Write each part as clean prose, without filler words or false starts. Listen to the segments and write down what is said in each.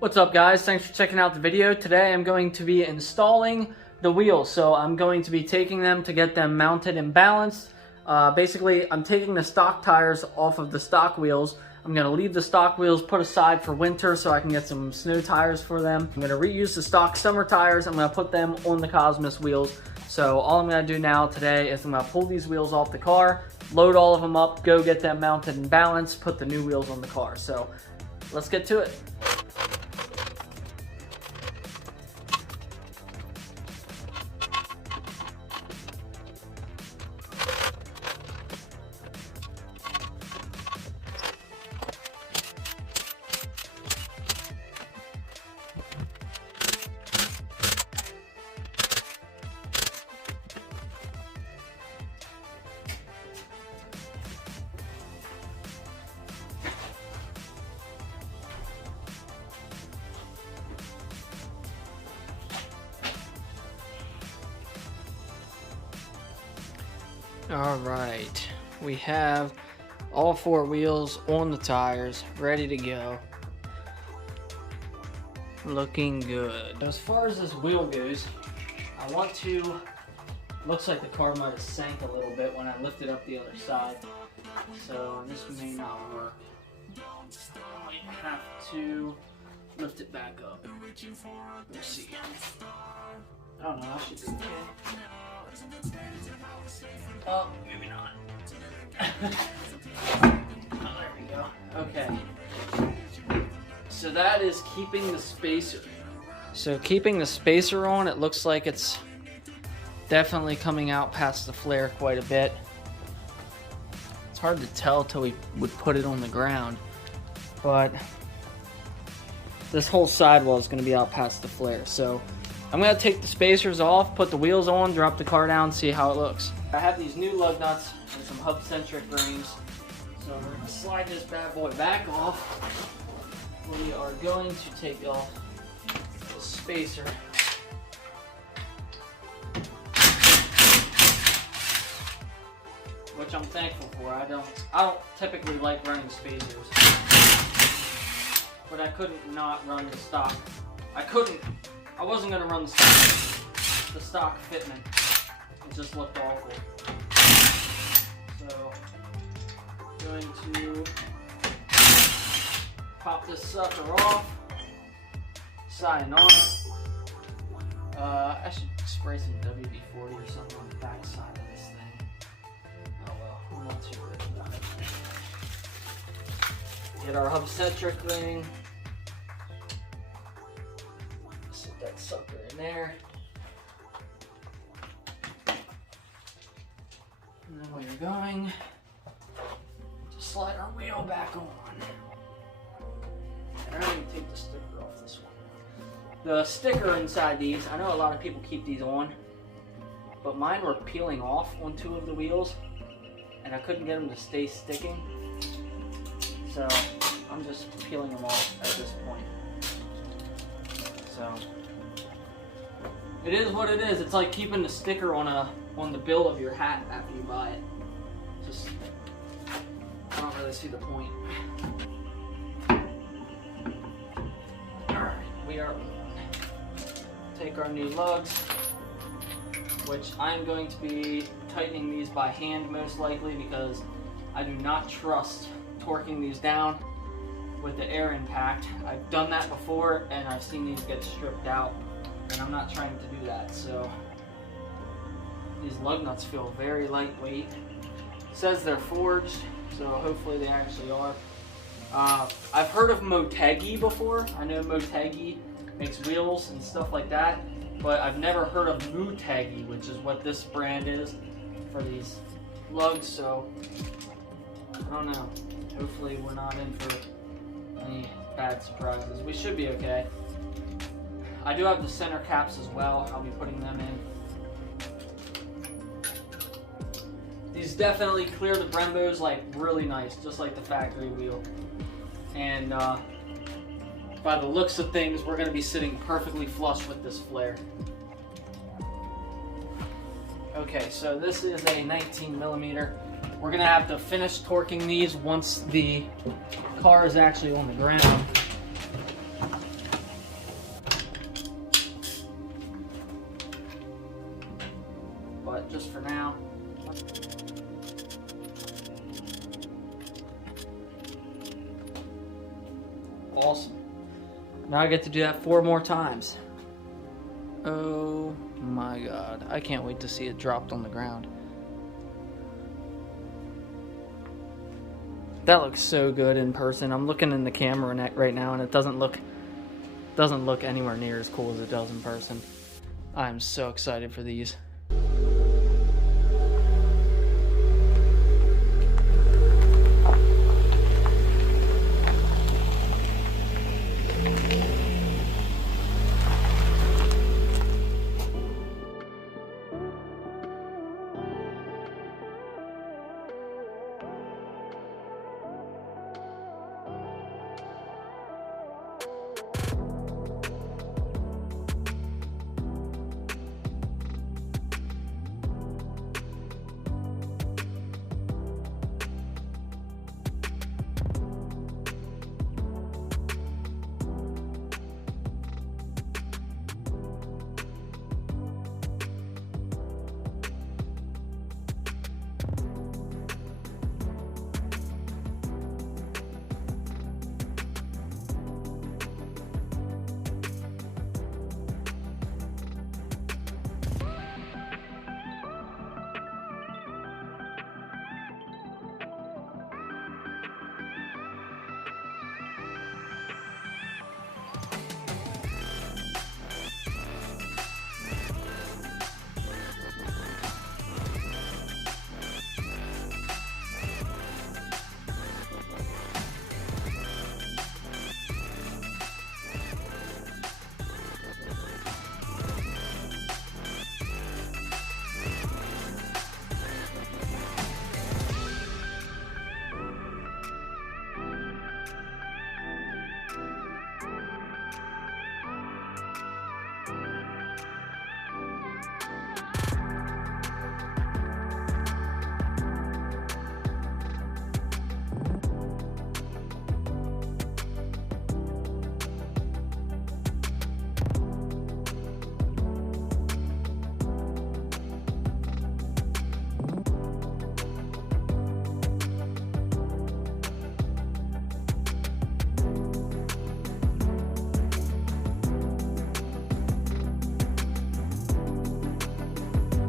What's up guys, thanks for checking out the video. Today I'm going to be installing the wheels. So I'm going to be taking them to get them mounted and balanced. Basically I'm taking the stock tires off of the stock wheels. I'm going to leave the stock wheels put aside for winter so I can get some snow tires for them. I'm going to reuse the stock summer tires. I'm going to put them on the Cosmis wheels. So all I'm going to do now today is I'm going to pull these wheels off the car, load all of them up, go get them mounted and balanced, put the new wheels on the car. So let's get to it. All right, we have all four wheels on the tires, ready to go. Looking good. As far as this wheel goes, I want to, looks like the car might have sank a little bit when I lifted up the other side. So this may not work. I might have to lift it back up. We'll see. I don't know, I should be okay. Oh, maybe not. Oh, there we go. Okay. So that is keeping the spacer. So keeping the spacer on, it looks like it's definitely coming out past the flare quite a bit. It's hard to tell till we would put it on the ground, but this whole sidewall is going to be out past the flare. So I'm going to take the spacers off, put the wheels on, drop the car down, see how it looks. I have these new lug nuts and some hub-centric rings. So we're going to slide this bad boy back off. We are going to take off the spacer. Which I'm thankful for. I don't typically like running spacers. But I couldn't not run the stock. I wasn't going to run the stock fitment. It just looked awful. So, going to pop this sucker off. Sign on. I should spray some WD-40 or something on the back side of this thing. Oh well, I'm not too worried about it. Get our hub-centric ring. That sucker in there. And then we're going to slide our wheel back on. And I'm going to take the sticker off this one. The sticker inside these, I know a lot of people keep these on, but mine were peeling off on two of the wheels, and I couldn't get them to stay sticking. So I'm just peeling them off at this point. So it is what it is. It's like keeping the sticker on the bill of your hat after you buy it. Just, I don't really see the point. Alright, we are take our new lugs, which I'm going to be tightening these by hand most likely because I do not trust torquing these down with the air impact. I've done that before and I've seen these get stripped out, and I'm not trying to do that. So these lug nuts feel very lightweight. It says they're forged, so hopefully they actually are. I've heard of Motegi before. I know Motegi makes wheels and stuff like that, but I've never heard of Mutegi, which is what this brand is for these lugs. So I don't know. Hopefully we're not in for any bad surprises. We should be okay. I do have the center caps as well. I'll be putting them in. These definitely clear the brembos like really nice, just like the factory wheel. And by the looks of things, we're going to be sitting perfectly flush with this flare. Okay, so this is a 19mm. We're going to have to finish torquing these once the car is actually on the ground. just for now. Awesome. Now I get to do that 4 more times. Oh my god. I can't wait to see it dropped on the ground. That looks so good in person. I'm looking in the camera right now and it doesn't look anywhere near as cool as it does in person. I'm so excited for these.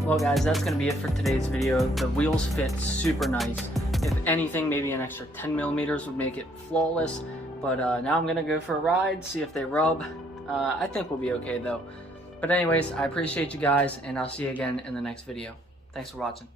Well guys, that's going to be it for today's video. The wheels fit super nice. If anything, maybe an extra 10 millimeters would make it flawless. But now I'm going to go for a ride, see if they rub. I think we'll be okay though. But anyways, I appreciate you guys, and I'll see you again in the next video. Thanks for watching.